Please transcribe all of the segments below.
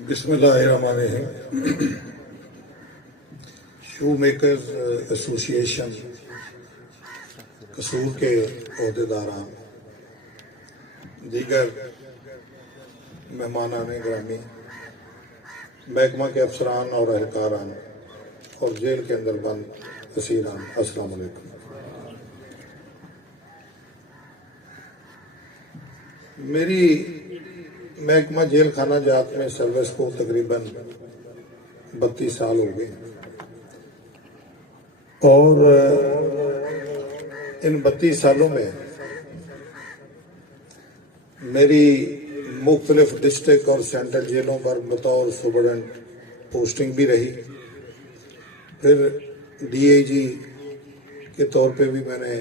बिस्मिल्लाहिर्रहमानिर्रहीम। शू makers association कसूर के अहदेदारान, दीगर मेहमानान ग्रामी, महकमा के अफसरान और अहलकारान और जेल के अंदर बंद असीरान, अस्सलाम वालेकुम। मेरी महकमा जेल खाना जात में सर्विस को तकरीबन 32 साल हो गए और इन 32 सालों में मेरी मुख्तलिफ डिस्ट्रिक्ट और सेंट्रल जेलों पर बतौर सुपरडेंट पोस्टिंग भी रही। फिर DIG के तौर पे भी मैंने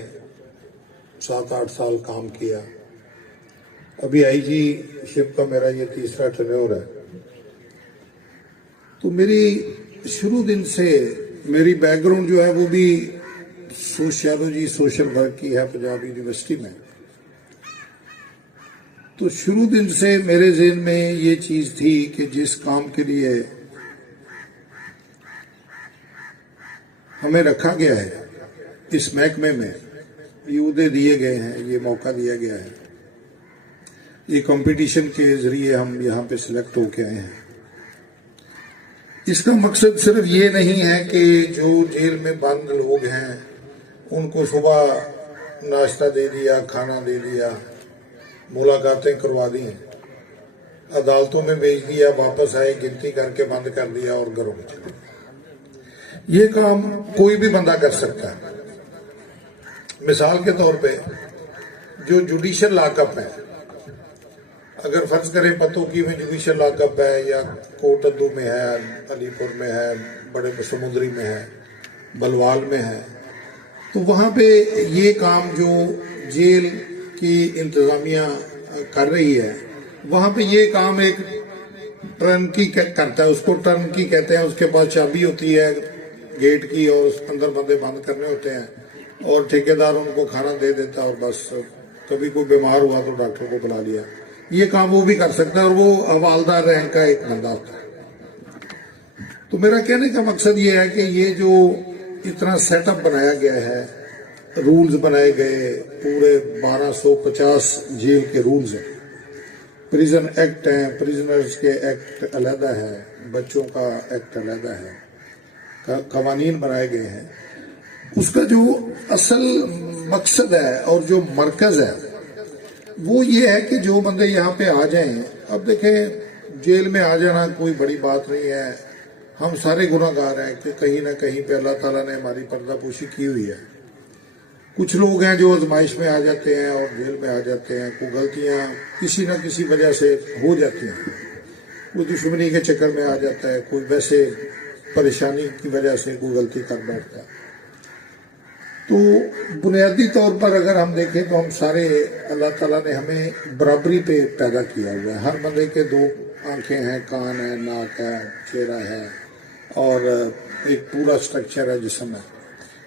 7-8 साल काम किया। अभी IG शिप का मेरा ये तीसरा टेन्योर है। तो मेरी शुरू दिन से मेरी बैकग्राउंड जो है वो भी सोशियोलॉजी सोशल वर्क की है पंजाब यूनिवर्सिटी में। तो शुरू दिन से मेरे ज़हन में ये चीज़ थी कि जिस काम के लिए हमें रखा गया है इस महकमे में, ये उहदे दिए गए हैं, ये मौका दिया गया है, ये कंपटीशन के जरिए हम यहाँ पे सिलेक्ट होके आए हैं। इसका मकसद सिर्फ ये नहीं है कि जो जेल में बंद लोग हैं उनको सुबह नाश्ता दे दिया, खाना दे दिया, मुलाकातें करवा दी, अदालतों में भेज दिया, वापस आए, गिनती करके बंद कर दिया और घरों में चले गए। ये काम कोई भी बंदा कर सकता है। मिसाल के तौर पे जो जुडिशल लॉकअप है, अगर फर्ज करें पतोकी में जुडिशल लॉकअप है या कोटद्दू में है, अलीपुर में है, बड़े समुद्री में है, बलवाल में है, तो वहाँ पे ये काम जो जेल की इंतज़ामिया कर रही है, वहाँ पे ये काम एक टर्नकी करता है, उसको टर्नकी कहते हैं। उसके पास चाबी होती है गेट की और उस अंदर बंदे बंद करने होते हैं और ठेकेदार उनको खाना दे देता है और बस कभी कोई बीमार हुआ तो डॉक्टर को बुला लिया। ये काम वो भी कर सकता है और वो हवालदार रैंक का एक बंदा होता है। तो मेरा कहने का मकसद ये है कि ये जो इतना सेटअप बनाया गया है, रूल्स बनाए गए, पूरे 1250 जेल के रूल्स हैं, प्रिजन एक्ट हैं, प्रिजनर्स के एक्ट अलहदा है, बच्चों का एक्ट अलहदा है, कवानीन बनाए गए हैं। उसका जो असल मकसद है और जो मरकज है वो ये है कि जो बंदे यहाँ पे आ जाएं, अब देखें जेल में आ जाना कोई बड़ी बात नहीं है। हम सारे गुनाहगार हैं कि कहीं ना कहीं पे अल्लाह ताला ने हमारी पर्दापोशी की हुई है। कुछ लोग हैं जो आजमाइश में आ जाते हैं और जेल में आ जाते हैं, कोई गलतियाँ किसी न किसी वजह से हो जाती हैं, कोई दुश्मनी के चक्कर में आ जाता है, कोई वैसे परेशानी की वजह से कोई गलती कर बैठता है। तो बुनियादी तौर पर अगर हम देखें तो हम सारे, अल्लाह ताला ने हमें बराबरी पे पैदा किया हुआ है। हर बंदे के 2 आंखें हैं, कान है, नाक है, चेहरा है और एक पूरा स्ट्रक्चर है जिस्म है।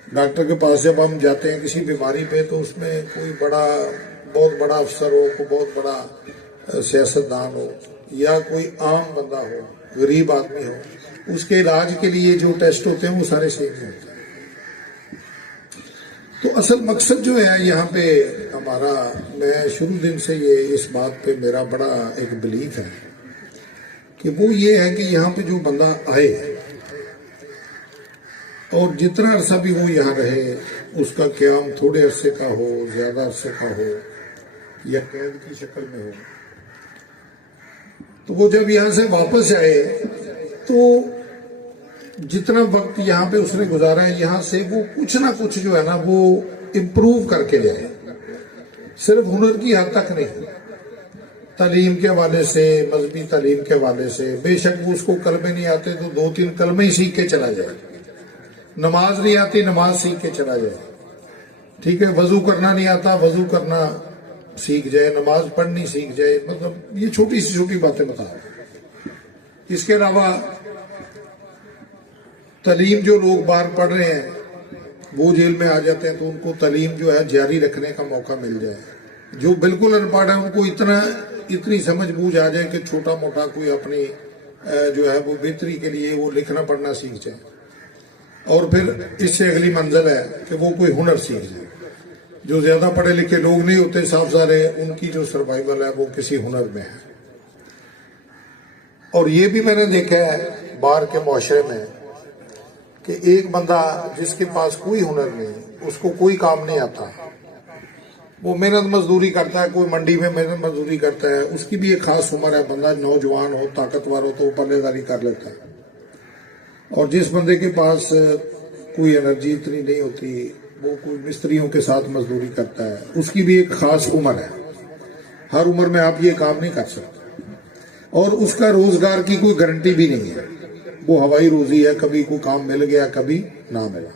डॉक्टर के पास जब हम जाते हैं किसी बीमारी पे तो उसमें कोई बहुत बड़ा अफसर हो, कोई बहुत बड़ा सियासतदान हो या कोई आम बंदा हो, गरीब आदमी हो, उसके इलाज के लिए जो टेस्ट होते हैं वो सारे सेम होते हैं। तो असल मकसद जो है यहाँ पे हमारा, मैं शुरू दिन से ये इस बात पे मेरा बड़ा एक बिलीफ है कि वो ये है कि यहाँ पे जो बंदा आए और जितना अरसा भी वो यहाँ रहे, उसका क़याम थोड़े अरसे का हो, ज़्यादा अरसे का हो या कैद की शक्ल में हो, तो वो जब यहाँ से वापस आए तो जितना वक्त यहाँ पे उसने गुजारा है, यहाँ से वो कुछ ना कुछ जो है ना वो इम्प्रूव करके जाए। सिर्फ हुनर की हद तक नहीं, तालीम के हवाले से, मजहबी तालीम के हवाले से, बेशक वो उसको कलमे नहीं आते तो 2-3 कलमे ही सीख के चला जाए, नमाज नहीं आती नमाज सीख के चला जाए, ठीक है, वजू करना नहीं आता वजू करना सीख जाए, नमाज पढ़नी सीख जाए। मतलब ये छोटी सी छोटी बातें बता रहे हैं। इसके अलावा तालीम जो लोग बाहर पढ़ रहे हैं वो जेल में आ जाते हैं तो उनको तालीम जो है जारी रखने का मौका मिल जाए। जो बिल्कुल अनपढ़ है उनको इतनी समझ बूझ आ जाए कि छोटा मोटा कोई अपनी جو ہے وہ بہتری کے لیے وہ لکھنا پڑھنا سیکھ جائیں، اور پھر اس سے اگلی منزل ہے کہ وہ کوئی ہنر سیکھ جائیں۔ جو زیادہ پڑھے لکھے لوگ نہیں ہوتے، صاف ظاہر ہے ان کی جو سروائیول ہے وہ کسی ہنر میں ہے۔ اور یہ بھی میں نے دیکھا ہے باہر کے معاشرے میں کہ ایک بندہ جس کے پاس کوئی ہنر نہیں، اس کو کوئی کام نہیں آتا، وہ محنت مزدوری کرتا ہے، کوئی منڈی میں محنت مزدوری کرتا ہے، اس کی بھی ایک خاص عمر ہے، بندہ نوجوان ہو طاقتور ہو تو وہ پلے داری کر لیتا ہے۔ اور جس بندے کے پاس کوئی انرجی اتنی نہیں ہوتی، وہ کوئی مستریوں کے ساتھ مزدوری کرتا ہے، اس کی بھی ایک خاص عمر ہے، ہر عمر میں آپ یہ کام نہیں کر سکتے، اور اس کا روزگار کی کوئی گارنٹی بھی نہیں ہے، وہ ہوائی روزی ہے، کبھی کوئی کام مل گیا کبھی نہ ملا۔